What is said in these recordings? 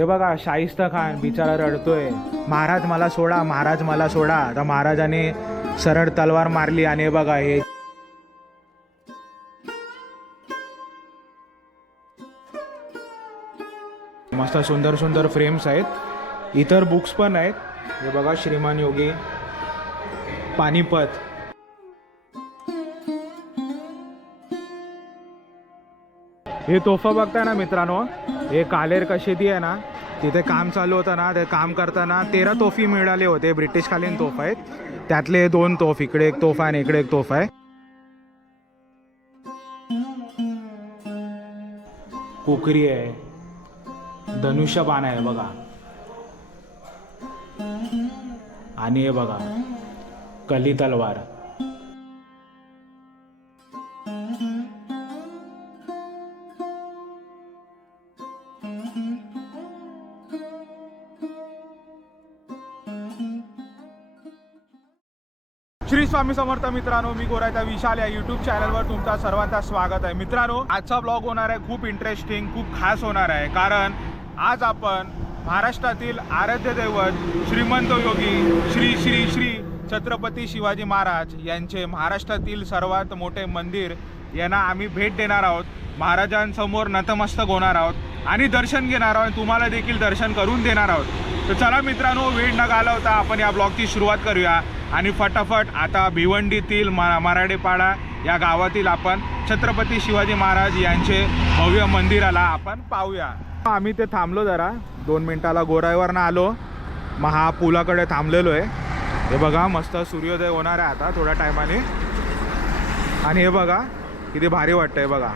हे बघा शाहिस्ता खान बिचारा रडतोय. महाराज मला सोडा महाराज मला सोडा. तर महाराजाने सरळ तलवार मारली आणि हे बघा हे मस्त सुंदर सुंदर फ्रेम्स आहेत. इतर बुक्स पण आहेत. हे बघा श्रीमान योगी. पानिपत. हे तोफा बघताय ना मित्रांनो? हे कालेर कशेदी आहे ना तिथे काम चालू होतं ना ते काम करताना तेरा तोफी मिळाले होते ब्रिटिशकालीन तोफ आहेत. त्यातले दोन तोफ इकडे एक तोफ आहे आणि इकडे एक तोफ आहे. कुकरी आहे. धनुष्यबाण आहे बघा. आणि हे बघा कली तलवार. श्री स्वामी समर्थ मित्रांनो मी गोरायचा विशाल या युट्यूब चॅनलवर तुमचा सर्वांचा स्वागत आहे. मित्रांनो आजचा ब्लॉग होणार आहे खूप इंटरेस्टिंग खूप खास होणार आहे. कारण आज आपण महाराष्ट्रातील आराध्य दैवत श्रीमंत योगी श्री श्री श्री छत्रपती शिवाजी महाराज यांचे महाराष्ट्रातील सर्वात मोठे मंदिर यांना आम्ही भेट देणार आहोत. महाराजांसमोर नतमस्तक होणार आहोत आणि दर्शन घेणार आहोत. तुम्हाला देखील दर्शन करून देणार आहोत. तर चला मित्रांनो वेळ न घालवता आपण या ब्लॉगची सुरुवात करूया. आणि फटाफट आता भिवंडीतील मा मराडेपाडा या गावातील आपण छत्रपती शिवाजी महाराज यांचे भव्य मंदिराला आपण पाहूया. आम्ही ते थांबलो जरा. दोन मिनिटाला गोराईवरनं आलो. मग हा पुलाकडे थांबलेलो आहे. हे बघा मस्त सूर्योदय होणार आहे आता थोड्या टायमाने. आणि हे बघा किती भारी वाटतंय बघा.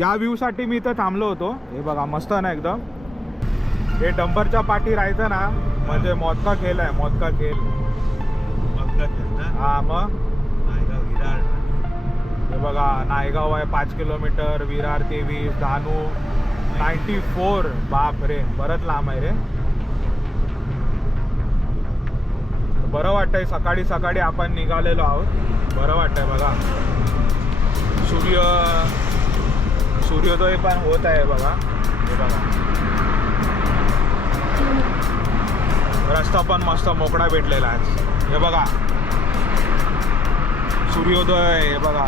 या व्ह्यूसाठी मी इथं थांबलो होतो. हे बघा मस्त ना एकदम. हे डंपरच्या पाठी राहायचं ना म्हणजे मोदका खेळ आहे मोदका खेळ. हा मग? हे बघा नायगाव आहे पाच किलोमीटर विरार तेवीस धानू. नाईन्टी फोर बाप रे बरंच लांब आहे रे. बरं वाटतंय सकाळी सकाळी आपण निघालेलो आहोत. बरं वाटतंय बघा. सूर्य सूर्योदय पण होत आहे बघा. हे बघा. रस्ता पण मस्त मोकळा भेटलेला आहे. हे बघा. सूर्योदय हे बघा.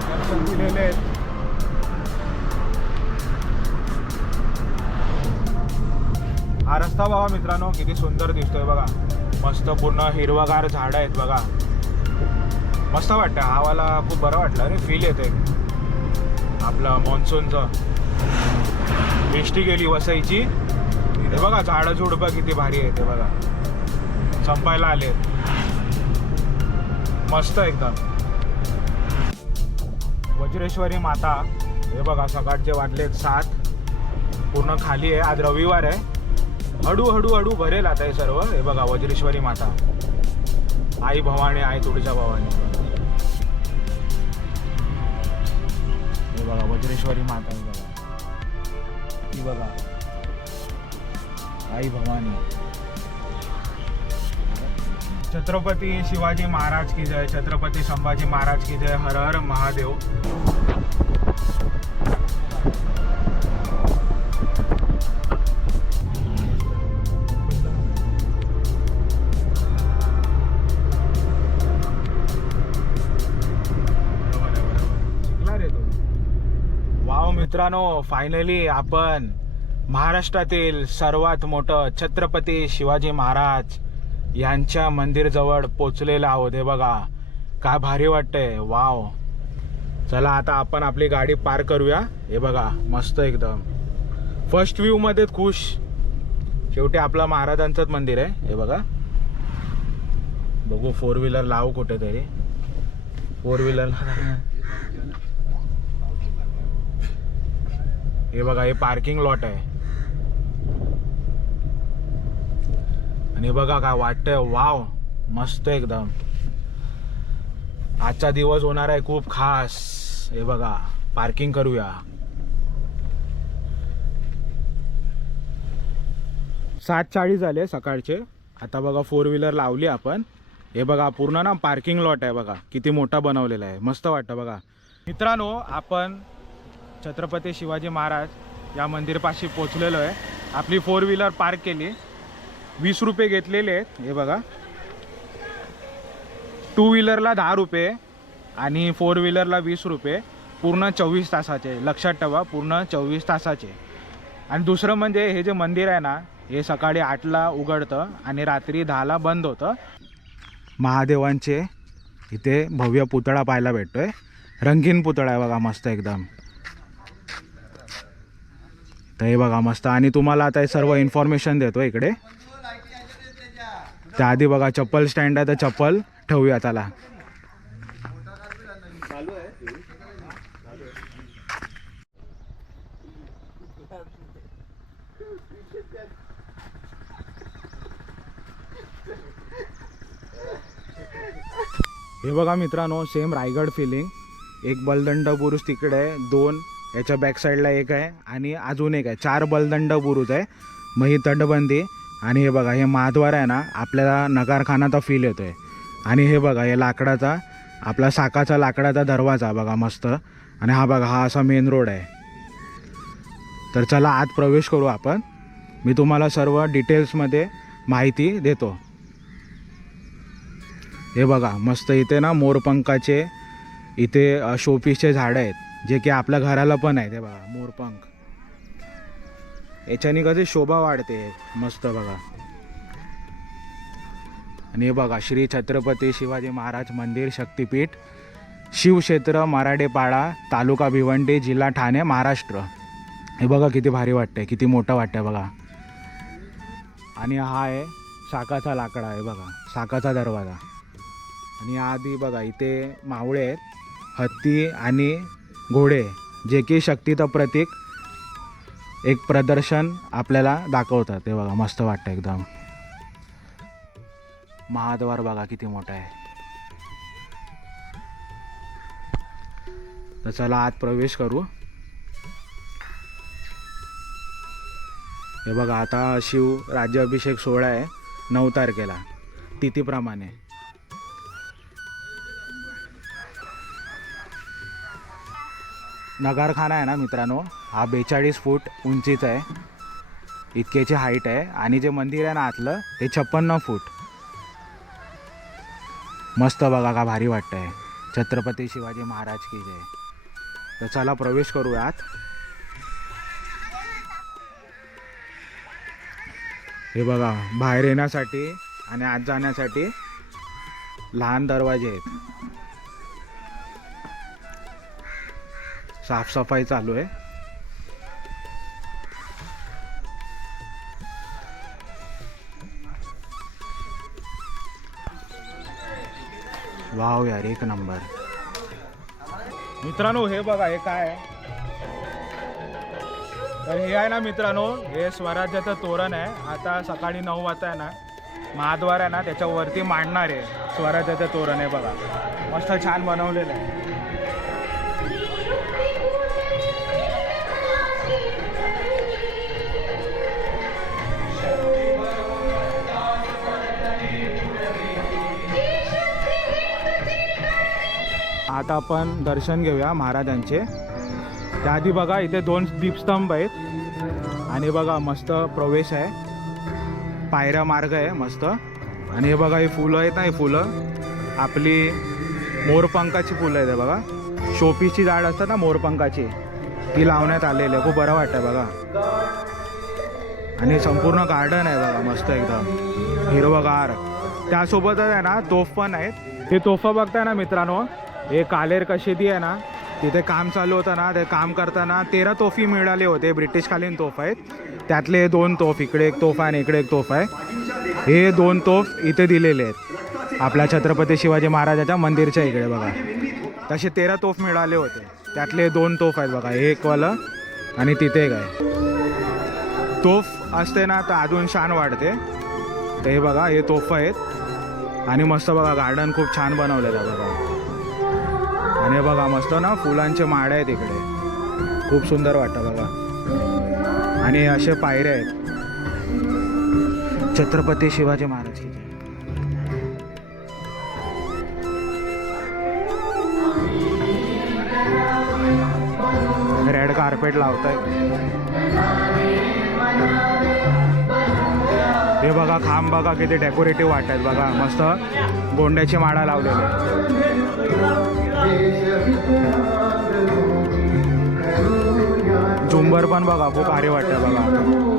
दर्शन दिलेले आहेत. हा रस्ता बघा मित्रांनो किती सुंदर दिसतोय बघा. मस्त पूर्ण हिरवागार झाडं आहेत बघा. मस्त वाटतं हवाला खूप बरं वाटलं अरे फील येते आपलं मान्सूनचं एसटी गेली वसईची. हे बघा झाडं झुडपं किती भारी आहे ते बघा. संपायला आले मस्त एकदम. वज्रेश्वरी माता हे बघा सकाळचे वाटले सात. पूर्ण खाली आहे आज रविवार आहे. हळूहळू हळू भरेल आता हे सर्व. हे बघा वज्रेश्वरी माता. आई भवानी आई तुळजा भवानी. हे बघा वज्रेश्वरी माता बघा. ती बघा. आई भवानी. छत्रपती शिवाजी महाराज की जय छत्रपती संभाजी महाराज की जय हर हर महादेव. मित्रांनो फायनली आपण महाराष्ट्रातील सर्वात मोठं छत्रपती शिवाजी महाराज यांच्या मंदिरजवळ पोचलेलं आहोत. हे बघा काय भारी वाटतंय. वाव. चला आता आपण आपली गाडी पार करूया. हे बघा मस्त एकदम. फर्स्ट व्ह्यू मध्ये खुश. शेवटी आपलं महाराजांचंच मंदिर आहे. हे बघा. बघू फोर व्हीलर लावू कुठेतरी. फोर व्हीलर हे बघा हे पार्किंग लॉट आहे. आणि बघा काय वाटतंय. वाव मस्त एकदम. आजचा दिवस होणार आहे खूप खास. हे बघा पार्किंग करूया. सात चाळीस झाले सकाळचे. आता बघा फोर व्हीलर लावली आपण. हे बघा पूर्ण ना पार्किंग लॉट आहे बघा. किती मोठा बनवलेला आहे. मस्त वाटतं बघा. मित्रांनो आपण छत्रपती शिवाजी महाराज या मंदिरपाशी पोचलेलो आहे. आपली फोर व्हीलर पार्क केली. वीस रुपये घेतलेले आहेत. हे बघा. टू व्हीलरला दहा रुपये आणि फोर व्हीलरला वीस रुपये. पूर्ण चोवीस तासाचे. लक्षात ठेवा पूर्ण चोवीस तासाचे. आणि दुसरं म्हणजे हे जे मंदिर आहे ना हे सकाळी आठला उघडतं आणि रात्री दहाला बंद होतं. महादेवांचे इथे भव्य पुतळा पाहायला भेटतोय. रंगीन पुतळा आहे बघा मस्त एकदम. तर हे बघा मस्त. आणि तुम्हाला आता हे सर्व इन्फॉर्मेशन देतो इकडे. त्याआधी बघा चप्पल स्टँड आहे तर चप्पल ठेवूया त्याला हे बघा मित्रांनो सेम रायगड फिलिंग एक बलदंड बुरुज तिकडे आहे दोन याच्या बॅक साईडला एक आहे आणि अजून एक आहे. चार बलदंड बुरुज आहे. मग ही तटबंदी. आणि हे बघा हे महाद्वार आहे ना आपल्याला नगारखानाचा फील येतो आहे आणि हे बघा हे लाकडाचा आपला साकाचा लाकडाचा दरवाजा बघा मस्त. आणि हा बघा हा असा मेन रोड आहे. तर चला आत प्रवेश करू आपण. मी तुम्हाला सर्व डिटेल्समध्ये माहिती देतो. हे बघा मस्त इथे ना मोरपंखाचे इथे शोपीसचे झाडं आहेत जे की आपल्या घराला पण आहेत. हे बघा मोरपंख. याच्याने कशी शोभा वाढते. मस्त बघा. आणि हे बघा श्री छत्रपती शिवाजी महाराज मंदिर शक्तिपीठ शिवक्षेत्र मराठेपाडा तालुका भिवंडी जिल्हा ठाणे महाराष्ट्र. हे बघा किती भारी वाटतंय किती मोठं वाटतंय बघा. आणि हा आहे साकाचा लाकडा आहे बघा साकाचा दरवाजा. आणि आधी बघा इथे मावळे आहेत हत्ती आणि घोडे जे की शक्तीचं प्रतीक एक प्रदर्शन आपल्याला दाखवतात ते बघा मस्त वाटतं एकदम. महाद्वार बघा किती मोठा आहे. तर चला आत प्रवेश करू. हे बघा आता शिव राज्याभिषेक सोहळा आहे नऊ तारखेला. तिथीप्रमाणे. नगारखाना आहे ना मित्रांनो? हा बेचाळीस फूट उंचीचा आहे. इतक्याची हाईट आहे. आणि जे मंदिर आहे ना आतलं ते छप्पन्न फूट. मस्त बघा का भारी वाटतंय. छत्रपती शिवाजी महाराज की जय. तर चला प्रवेश करूयात हे बघा बाहेर येण्यासाठी आणि आत जाण्यासाठी लहान दरवाजे आहेत. साफसफाई चालू आहे. वाव यार एक नंबर. मित्रांनो हे बघा हे काय? आहे तर हे आहे ना मित्रांनो हे स्वराज्याचं तोरण आहे. आता सकाळी नऊ वाजता आहे ना महाद्वार आहे ना त्याच्यावरती मांडणार आहे स्वराज्याचं तोरण आहे बघा. मस्त छान बनवलेलं आहे. आता आपण दर्शन घेऊया महाराजांचे. त्याआधी बघा इथे दोन दीपस्तंभ आहेत. आणि बघा मस्त प्रवेश आहे. पायऱ्या मार्ग आहे मस्त. आणि हे बघा ही फुलं आहेत ना ही फुलं. आपली मोरपंखाची फुलं आहेत बघा. शोपीची झाड असतात ना मोरपंखाची. ती लावण्यात आलेली आहे. खूप बरं वाटतं बघा. आणि संपूर्ण गार्डन आहे बघा मस्त एकदम. हिरवगार. त्यासोबतच आहे ना तोफ पण आहेत. हे तोफा बघताय ना मित्रांनो? हे कालेर कशेदी आहे ना तिथे काम चालू होतं ना ते काम करताना तेरा तोफी मिळाले होते ब्रिटिशकालीन तोफ आहेत. त्यातले दोन तोफ इकडे एक तोफ आहे आणि इकडे एक तोफ आहे. हे दोन तोफ इथे दिलेले आहेत. आपल्या छत्रपती शिवाजी महाराजाच्या मंदिरच्या इकडे बघा. तसे तेरा तोफ मिळाले होते. त्यातले दोन तोफ आहेत बघा. एकवालं आणि तिथे एक आहे. तोफ असते ना तर अजून छान वाढते. तर हे बघा हे तोफ आहेत. आणि मस्त बघा गार्डन खूप छान बनवलेलं आहे बघा. आणि हे बघा मस्त ना फुलांचे माड आहेत इकडे. खूप सुंदर वाटतं बघा. आणि असे पायऱ्या आहेत. छत्रपती शिवाजी महाराज की रेड कार्पेट लावतायत. हे बघा खांब बघा किती डेकोरेटिव्ह वाटत बघा. मस्त गोंड्याची माळा लावलेली झुंबर पण बघा खूप भारी वाटतं बघा.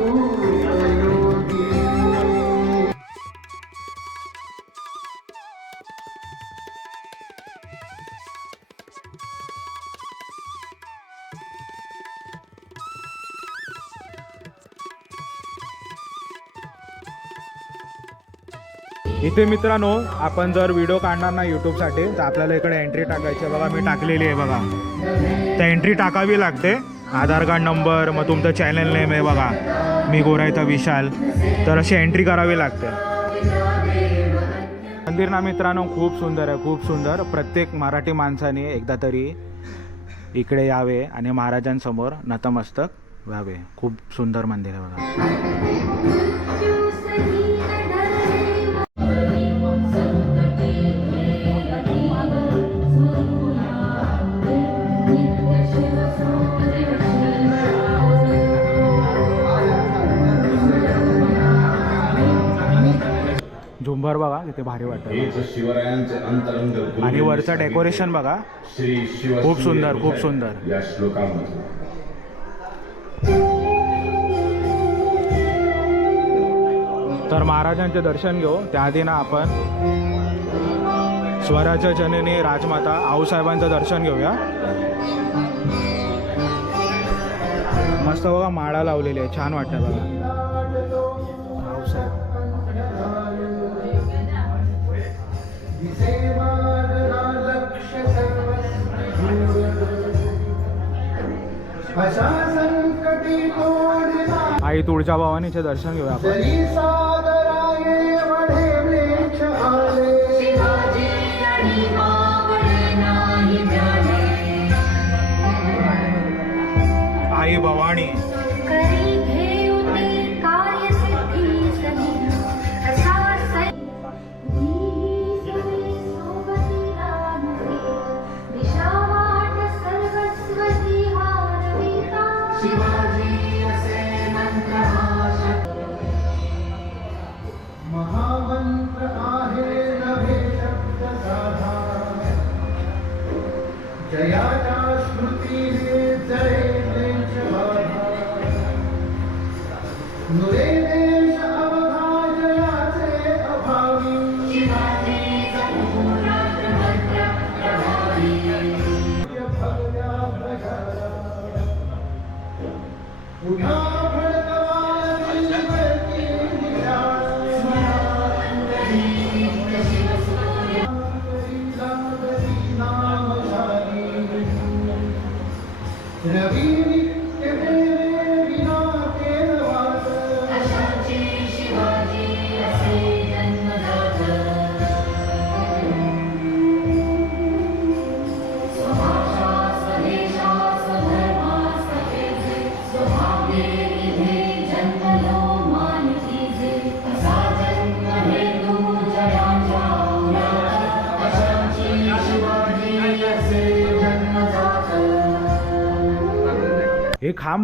इथे मित्रांनो आपण जर व्हिडिओ काढणार ना यूट्यूबसाठी तर आपल्याला इकडे एंट्री टाकायची बघा मी टाकलेली आहे बघा. तर एंट्री टाकावी लागते. आधार कार्ड नंबर मग तुमचं चॅनल नेम आहे बघा. मी गोरायचा विशाल. तर अशी एंट्री करावी लागते. मंदिर ना मित्रांनो खूप सुंदर आहे खूप सुंदर. प्रत्येक मराठी माणसाने एकदा तरी इकडे यावे आणि महाराजांसमोर नतमस्तक व्हावे. खूप सुंदर मंदिर आहे बघा. झुंबर बघा किती भारी वाटतं. आणि वरचं डेकोरेशन बघा. खूप सुंदर, खूप सुंदर. या तर महाराजांचे दर्शन घेऊ. त्याआधी ना आपण स्वराज्य जननी राजमाता आऊसाहेबांचं दर्शन घेऊया. मस्त बघा माळा लावलेली आहे. छान वाटतं बघा. आले. शिवाजी आणि मावळे नाही झाले आई भवानी.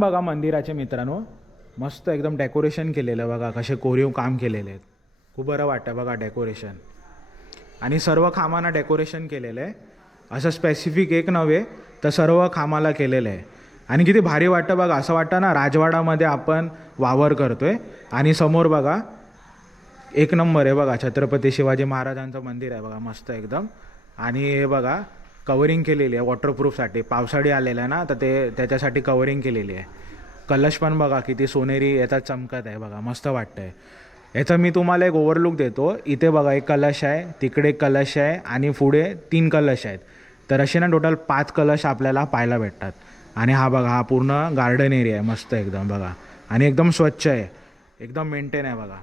बघा मंदिराचे मित्रांनो. मस्त एकदम डेकोरेशन केलेलं आहे बघा कसे कोरीव काम केलेले आहेत. खूप बरं वाटतं बघा डेकोरेशन आणि सर्व खांबांना डेकोरेशन केलेलं आहे. असं स्पेसिफिक एक नव्हे तर सर्व खांबाला केलेलं आहे. आणि किती भारी वाटतं बघा असं वाटतं ना राजवाडामध्ये आपण वावर करतो आहे आणि समोर बघा एक नंबर आहे बघा छत्रपती शिवाजी महाराजांचं मंदिर आहे बघा मस्त एकदम. आणि हे बघा कवरिंग केलेली आहे वॉटरप्रूफसाठी पावसाळी आलेलं आहे ना तर ते त्याच्यासाठी कवरिंग केलेली आहे. कलश पण बघा किती सोनेरी याचा चमकत आहे बघा मस्त वाटतंय. याचा मी तुम्हाला एक ओव्हरलुक देतो. इथे बघा एक कलश आहे तिकडे एक कलश आहे आणि पुढे तीन कलश आहेत. तर असे ना टोटल पाच कलश आपल्याला पाहायला भेटतात. आणि हा बघा हा पूर्ण गार्डन एरिया आहे मस्त एकदम बघा. आणि एकदम स्वच्छ आहे. एकदम मेंटेन आहे बघा.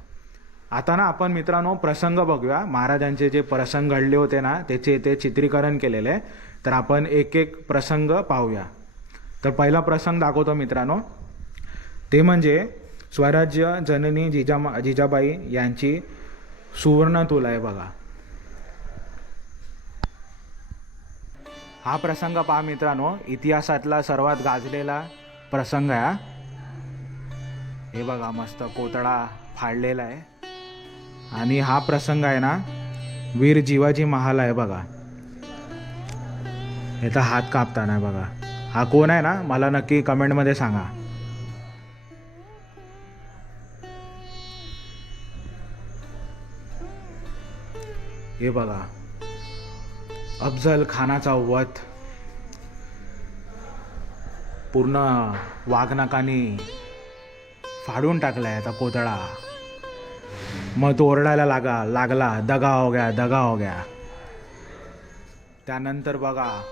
आता ना आपण मित्रांनो प्रसंग बघूया. महाराजांचे जे प्रसंग घडले होते ना त्याचे ते चित्रीकरण केलेले आहे. तर आपण एक एक प्रसंग पाहूया. तर पहिला प्रसंग दाखवतो मित्रांनो. ते म्हणजे स्वराज्य जननी जिजामा जिजाबाई यांची सुवर्णतुला आहे बघा. हा प्रसंग पहा मित्रांनो. इतिहासातला सर्वात गाजलेला प्रसंग आहे हा. हे बघा मस्त कोतडा फाडलेला आहे. आणि हा प्रसंग आहे ना वीर जीवाजी महाल आहे बघा. याचा हात कापताना बघा. हा कोण आहे ना मला नक्की कमेंटमध्ये सांगा. हे बघा. अफजल खानाचा वध. पूर्ण वाघनाकानी फाडून टाकलाय आता पोतळा मग तो ओरडायला लागा लागला दगा हो गया दगा हो गया. त्यानंतर बघा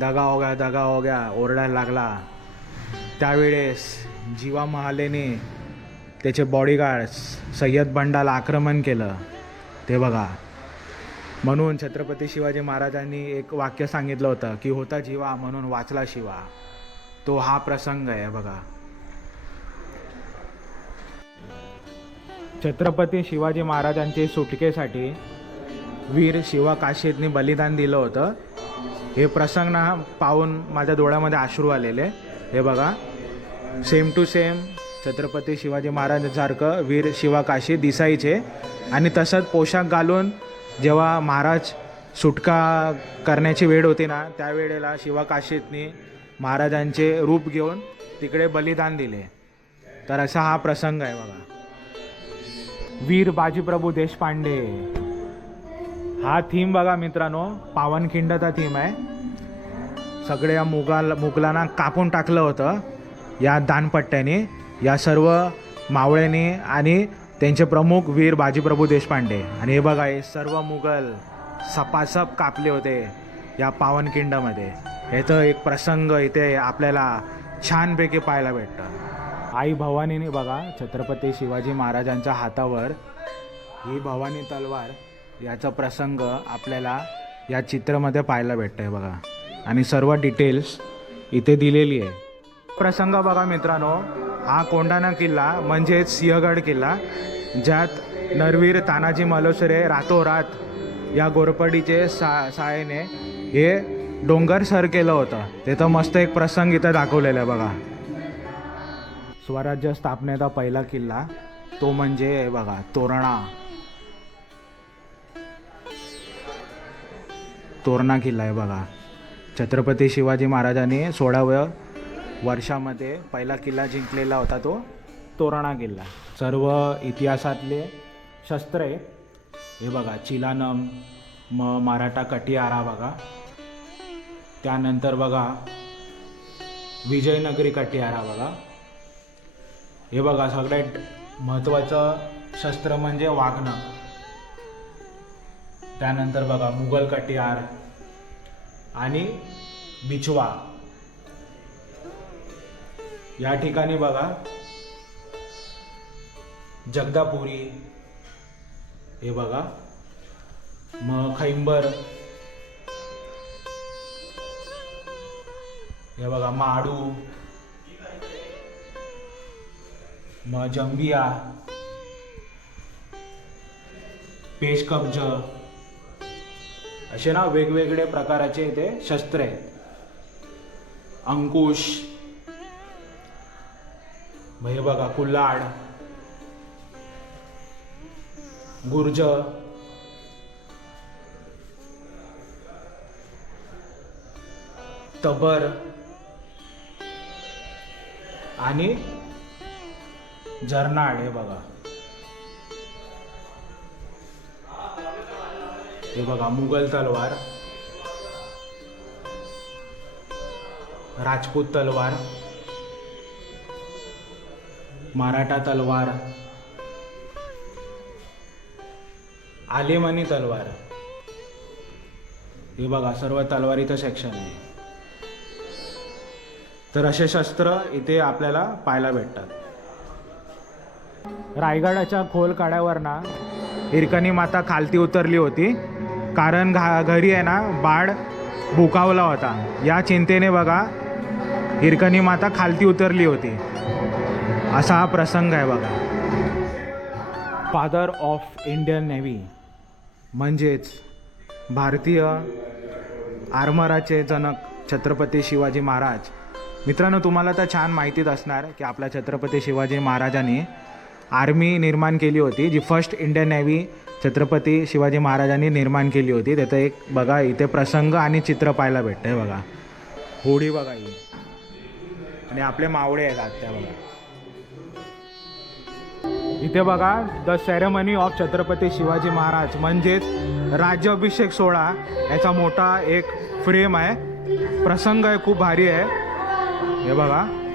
दगा हो गया दगा हो गया ओरडायला लागला. त्यावेळेस जीवा महालेने त्याचे बॉडीगार्ड्स सय्यद बंडाला आक्रमण केलं. ते बघा. म्हणून छत्रपती शिवाजी महाराजांनी एक वाक्य सांगितलं होतं की होता जीवा म्हणून वाचला शिवा. तो हा प्रसंग आहे बघा. छत्रपती शिवाजी महाराजांच्या सुटकेसाठी वीर शिवा काशीतनी बलिदान दिलं होतं. हे प्रसंग ना पाहून माझ्या डोळ्यामध्ये आश्रू आलेले. हे बघा. Same to same Chhatrapati Shivaji महाराजांसारखं वीर शिवा काशी दिसायचे. आणि तसंच पोशाख घालून जेव्हा महाराज सुटका करण्याची वेळ होती ना त्यावेळेला शिवा काशीतनी महाराजांचे रूप घेऊन तिकडे बलिदान दिले. तर असा हा प्रसंग आहे बघा. वीर बाजीप्रभू देशपांडे. हा थीम बघा मित्रांनो पावनखिंडचा थीम आहे. सगळ्या मुघल मुघलांना कापून टाकलं होतं या दानपट्ट्याने या सर्व मावळ्यांनी आणि त्यांचे प्रमुख वीर बाजीप्रभू देशपांडे. आणि हे बघा हे सर्व मुघल सपासप कापले होते या पावनखिंडामध्ये. तर एक प्रसंग इथे आपल्याला छानपैकी पाहायला भेटतं. आई भवानीने बघा छत्रपती शिवाजी महाराजांच्या हातावर ही भवानी तलवार याचा प्रसंग आपल्याला या चित्रामध्ये पाहायला भेटतं आहे बघा. आणि सर्व डिटेल्स इथे दिलेली आहे. प्रसंग बघा मित्रांनो हा कोंडाणा किल्ला म्हणजेच सिंहगड किल्ला ज्यात नरवीर तानाजी मलोसरे रातोरात या गोरपडीचे सा सायने हे डोंगर सर केलं होतं. ते तर मस्त एक प्रसंग इथं दाखवलेला आहे बघा. स्वराज्य स्थापनेचा पहिला किल्ला तो म्हणजे बघा तोरणा. तोरणा किल्ला आहे बघा. छत्रपती शिवाजी महाराजांनी सोळाव्या वर्षामध्ये पहिला किल्ला जिंकलेला होता तो तोरणा किल्ला. सर्व इतिहासातले शस्त्र आहे हे बघा चिलानम म मराठा कटियारा बघा. त्यानंतर बघा विजयनगरी कटियारा बघा. हे बघा सगळ्यात महत्त्वाचं शस्त्र म्हणजे वाघणं त्यानंतर बघा मुघल कटियार आणि बिछवा. या ठिकाणी बघा जगदापुरी हे बघा मग खैंबर हे बघा माडू मग पेश पेशकब्ज असे ना वेगवेगळे प्रकाराचे इथे शस्त्र आहेत. अंकुश म्हणजे बघा कुल्हाड गुर्ज तबर आणि जर्नाड हे बघा. हे बघा मुघल तलवार. राजपूत तलवार. मराठा तलवार. आलेमानी तलवार. हे बघा सर्व तलवारीचं सेक्शन आहे. तर असे शस्त्र इथे आपल्याला पाहायला भेटतात. रायगडाच्या खोल काड्यावर ना हिरकणी माता खालती उतरली होती. कारण घा घरी आहे ना बाळ भुकावला होता. या चिंतेने बघा हिरकणी माता खालती उतरली होती. असा हा प्रसंग आहे बघा. फादर ऑफ इंडियन नेव्ही म्हणजेच भारतीय आर्मराचे जनक छत्रपती शिवाजी महाराज. मित्रांनो तुम्हाला तर छान माहितीच असणार की आपल्या छत्रपती शिवाजी महाराजांनी आर्मी निर्माण केली होती जी first Indian navy Chhatrapati Shivaji महाराजांनी निर्माण केली होती. त्याचा एक बघा इथे प्रसंग आणि चित्र पाहायला भेटतं आहे बघा. होडी बघा ही. आणि आपले मावळे आहेत आत्या बघा. इथे बघा the ceremony of Chhatrapati Shivaji Maharaj. म्हणजेच राज्याभिषेक सोहळा. याचा मोठा एक फ्रेम आहे. प्रसंग आहे खूप भारी आहे. हे बघा.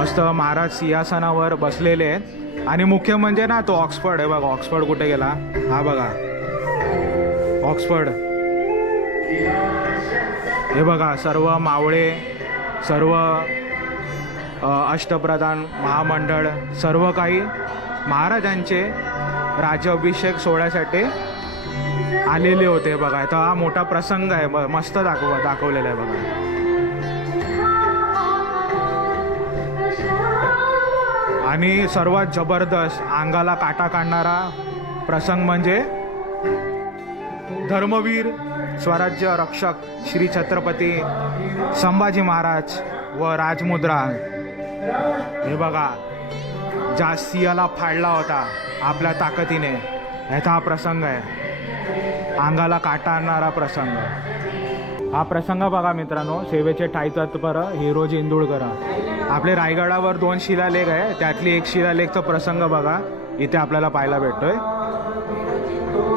मस्त महाराज सिंहासनावर बसलेले आहेत. आणि मुख्य म्हणजे ना तो ऑक्सफर्ड आहे बघा. ऑक्सफर्ड कुठे गेला? हा बघा. ऑक्सफर्ड. हे बघा सर्व मावळे सर्व अष्टप्रधान महामंडळ सर्व काही महाराजांचे राज्याभिषेक सोहळ्यासाठी आलेले होते बघा. तर हा मोठा प्रसंग आहे. ब- मस्त दाखव दाखवलेला आहे बघा. आणि सर्वात जबरदस्त अंगाला काटा काढणारा प्रसंग म्हणजे धर्मवीर स्वराज्य रक्षक श्री छत्रपती संभाजी महाराज व राजमुद्रा. हे बघा ज्या सिंहाला फाडला होता आपल्या ताकदीने ह्याचा हा प्रसंग आहे. अंगाला काटा आणणारा प्रसंग. हा प्रसंग बघा मित्रांनो सेवेचे ठाई तत्पर हिरोजी इंदुळकर आपले रायगडावर दोन शिलालेख आहे. त्यातली एक शिलालेखचा प्रसंग बघा. इथे आपल्याला पाहायला भेटतोय.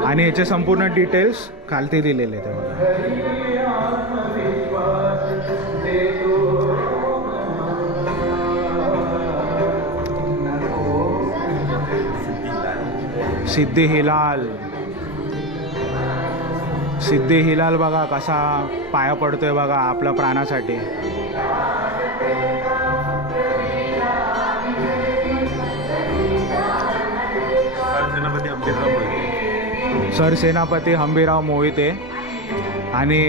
आणि याचे संपूर्ण डिटेल्स खालती दिलेले आहेत. सिद्धी हिलाल. सिद्धी हिलाल बघा कसा पाया पडतोय बघा आपल्या प्राणासाठी. सरसेनापती हंबीराव मोहिते आणि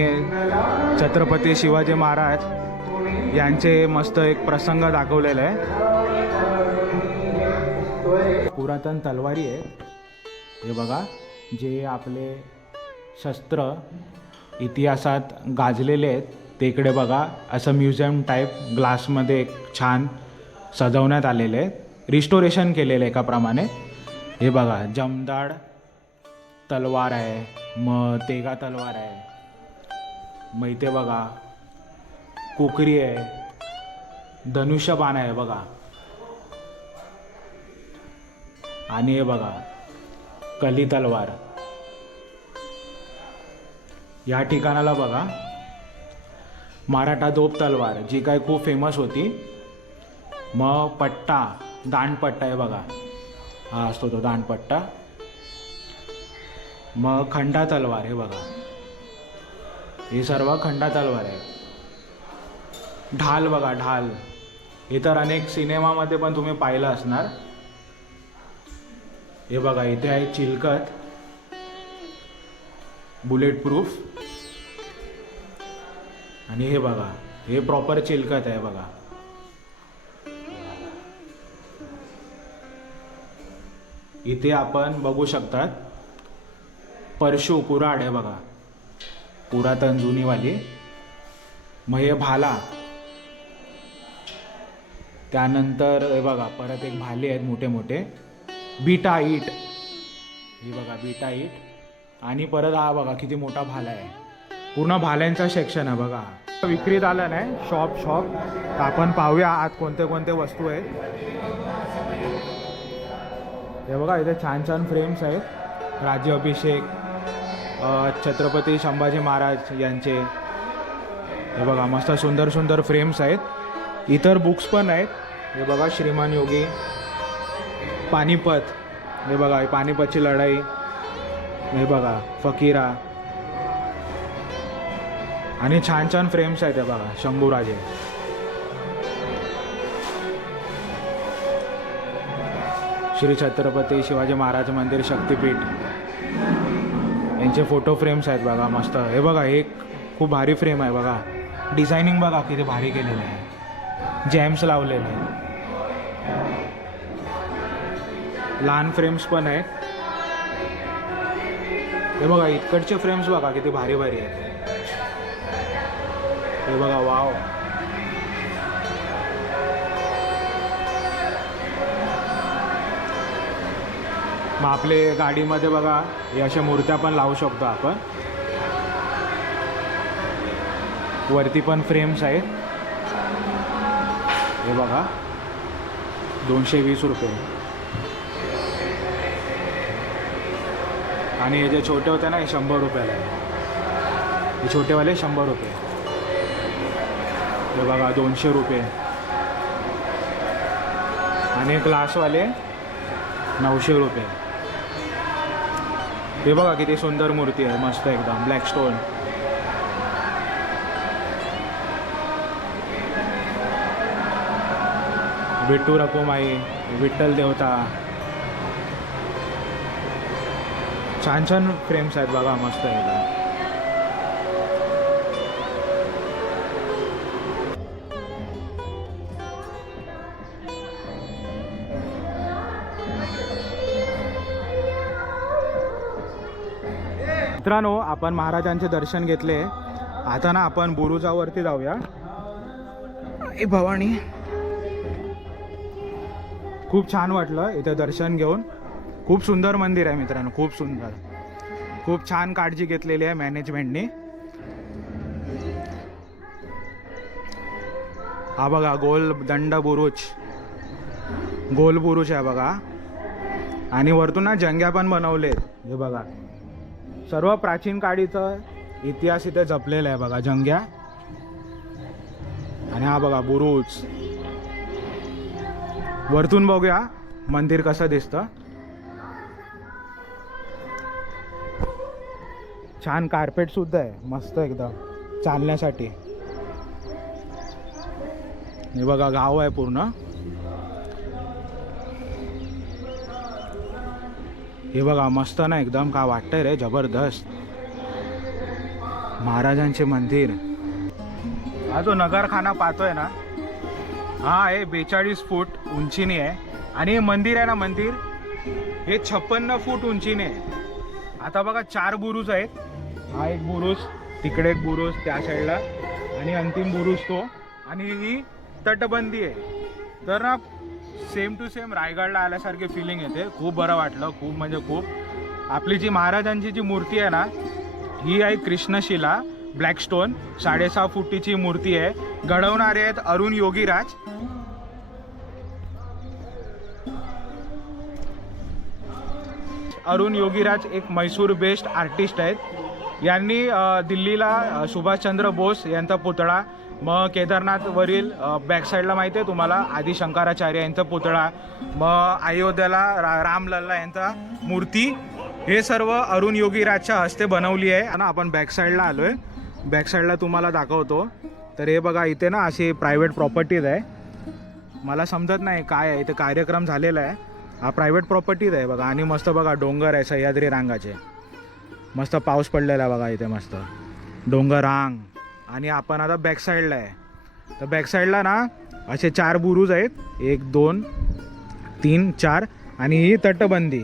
छत्रपती शिवाजी महाराज यांचे मस्त एक प्रसंग दाखवलेला आहे. पुरातन तलवारी आहे. हे बघा जे आपले शस्त्र इतिहासात गाजलेले आहेत ते इकडे बघा असं म्युझियम टाईप ग्लासमध्ये एक छान सजवण्यात आलेले आहेत. रिस्टोरेशन केलेलं आहे एकाप्रमाणे. हे बघा जमदाड तलवार आहे. मग तेगा तलवार आहे. मग इथे बघा. कोकरी आहे. धनुष्यबाण आहे बघा. आणि हे बघा. कली तलवार. या ठिकाणाला बघा. मराठा दोप तलवार जी काय खूप फेमस होती. मग पट्टा दांडपट्टा आहे बघा. हा असतो तो दांडपट्टा मग खंडा तलवार हे बघा. हे सर्व खंडा तलवार आहे. ढाल बघा ढाल. हे तर अनेक सिनेमामध्ये पण तुम्ही पाहिलं असणार. हे बघा इथे आहे चिलकत बुलेट प्रूफ आणि हे बघा हे प्रॉपर चिलकत आहे बघा. इथे आपण बघू शकतात परशु कुराड आहे बघा. पुरातन जुनीवाली मग हे भाला. त्यानंतर हे बघा परत एक भाले आहेत मोठे मोठे बीटा ईट. हे बघा बीटा ईट. आणि परत हा बघा किती मोठा भाला आहे. पूर्ण भाल्यांचा सेक्शन आहे बघा. विक्रीत आलं नाही शॉप शॉप तर आपण पाहूया आत कोणते कोणते वस्तू आहेत. हे बघा इथे छान छान फ्रेम्स आहेत. राज्याभिषेक अभिषेक छत्रपती संभाजी महाराज यांचे. हे बघा मस्त सुंदर सुंदर फ्रेम्स आहेत. इतर बुक्स पण आहेत. हे बघा श्रीमान योगी. पानिपत. हे बघा पानिपतची लढाई. हे बघा फकीरा. आणि छान छान फ्रेम्स आहेत हे बघा शंभूराजे. श्री छत्रपती शिवाजी महाराज मंदिर शक्तीपीठ. यांचे फोटो फ्रेम्स आहेत बघा मस्त. हे बघा एक खूप भारी फ्रेम आहे बघा. डिझायनिंग बघा किती भारी केलेलं आहे. जॅम्स लावलेले आहेत. लहान फ्रेम्स पण आहेत. हे बघा इकडचे फ्रेम्स बघा किती भारी भारी आहेत. हे बघा वाव मग आपले गाडीमध्ये बघा हे अशा मूर्त्या पण लावू शकतो आपण. वरती पण फ्रेम्स आहेत. हे बघा दोनशे वीस रुपये. आणि हे जे छोटे होते ना हे शंभर रुपयाला आहे. हे छोटेवाले शंभर रुपये. हे बघा दोनशे रुपये. आणि ग्लासवाले नऊशे रुपये. हे बघा किती सुंदर मूर्ती आहे मस्त एकदम ब्लॅक स्टोन विठ्ठू रकुमाई विठ्ठल देवता. छान छान फ्रेम्स आहेत बघा मस्त एकदम. मित्रांनो आपण महाराजांचे दर्शन घेतले. आता ना आपण बुरुजावरती जाऊया. ए भवानी. खूप छान वाटलं इथे दर्शन घेऊन. खूप सुंदर मंदिर आहे मित्रांनो खूप सुंदर. खूप छान काळजी घेतलेली आहे मॅनेजमेंटनी हा बघा गोल दंड बुरुज. गोल बुरुज आहे बघा. आणि वरतून ना जंग्या पण बनवले हे बघा. सर्व प्राचीन काळीचं इतिहास इथे जपलेला आहे बघा जंग्या. आणि हा बघा बुरुज. वरतून बघूया मंदिर कसं दिसतं. छान कार्पेट सुद्धा आहे मस्त एकदम चालण्यासाठी. हे बघा गाव आहे पूर्ण. हे बघा मस्त ना एकदम का वाटतंय रे जबरदस्त. महाराजांचे मंदिर. हा जो नगरखाना पाहतोय ना हा आहे बेचाळीस फूट उंचीने आहे. आणि हे मंदिर आहे ना मंदिर हे छप्पन्न फूट उंचीने आहे. आता बघा चार बुरुज आहेत. हा एक बुरुज तिकडे एक बुरुज त्या साईडला आणि अंतिम बुरुज तो. आणि ही तटबंदी आहे. तर ना सेम टू सेम रायगडला आल्यासारखी फिलिंग येते. खूप बरं वाटलं खूप म्हणजे खूप. आपली जी महाराजांची जी मूर्ती आहे ना ही आहे कृष्णशिला ब्लॅकस्टोन साडेसहा फुटीची मूर्ती आहे. घडवणारे आहेत अरुण योगीराज. अरुण योगीराज एक मैसूर बेस्ड आर्टिस्ट आहेत. यांनी दिल्लीला सुभाषचंद्र बोस यांचा पुतळा मग केदारनाथवरील बॅकसाईडला बॅक साईडला माहिती आहे तुम्हाला आदि शंकराचार्य यांचा पुतळा मग अयोध्येला रा रामलल्ला यांचा मूर्ती हे सर्व अरुण योगीराजच्या हस्ते बनवली आहे. आणि आपण बॅकसाईडला आलो आहे बॅकसाईडला तुम्हाला दाखवतो. तर हे बघा इथे ना अशी प्रायव्हेट प्रॉपर्टीज आहे. मला समजत नाही काय आहे इथे कार्यक्रम झालेला आहे. हा प्रायव्हेट प्रॉपर्टीज आहे बघा. आणि मस्त बघा डोंगर आहे सह्याद्री रांगाचे. मस्त पाऊस पडलेला आहे बघा इथे मस्त. डोंगर रांग. आणि आपण आता बॅक साईडला आहे. तर बॅक साईडला ना असे चार बुरुज आहेत. एक दोन तीन चार आणि ही तटबंदी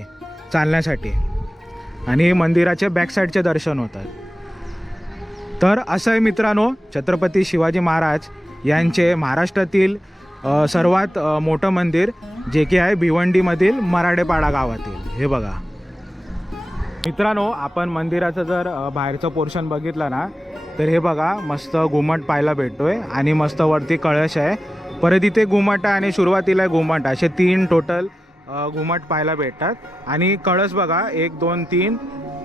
चालण्यासाठी. आणि मंदिराचे बॅक साईडचे दर्शन होतात. तर असं आहे मित्रांनो छत्रपती शिवाजी महाराज यांचे महाराष्ट्रातील सर्वात मोठं मंदिर जे की आहे भिवंडीमधील मराडेपाडा गावातील. हे बघा. मित्रांनो आपण मंदिराचं जर बाहेरचं पोर्शन बघितलं ना तर हे बघा मस्त घुमट पाहायला भेटतोय आणि मस्त वरती कळश आहे. परत इथे घुमट आहे आणि सुरुवातीला घुमट असे तीन टोटल घुमट पाहायला भेटतात. आणि कळस बघा एक दोन तीन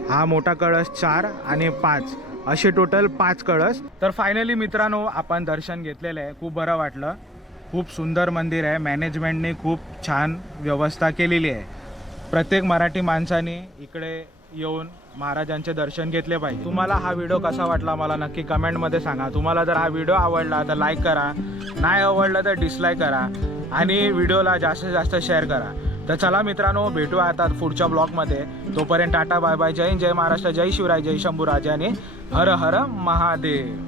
हा मोठा कळस चार आणि पाच असे टोटल पाच कळस तर फायनली मित्रांनो आपण दर्शन घेतलेलं आहे. खूप बरं वाटलं. खूप सुंदर मंदिर आहे. मॅनेजमेंटने खूप छान व्यवस्था केलेली आहे. प्रत्येक मराठी माणसाने इकडे येऊन महाराजांचे दर्शन घेतले पाहिजे. तुम्हाला हा व्हिडिओ कसा वाटला मला नक्की कमेंटमध्ये सांगा. तुम्हाला जर हा व्हिडिओ आवडला तर लाईक करा. नाही आवडला तर डिसलाईक करा. आणि व्हिडिओला जास्तीत जास्त शेअर करा. तर चला मित्रांनो भेटू आता पुढच्या ब्लॉगमध्ये तोपर्यंत टाटा बाय बाय जय जय महाराष्ट्र जय शिवराय जय शंभूराजे आणि हर हर महादेव.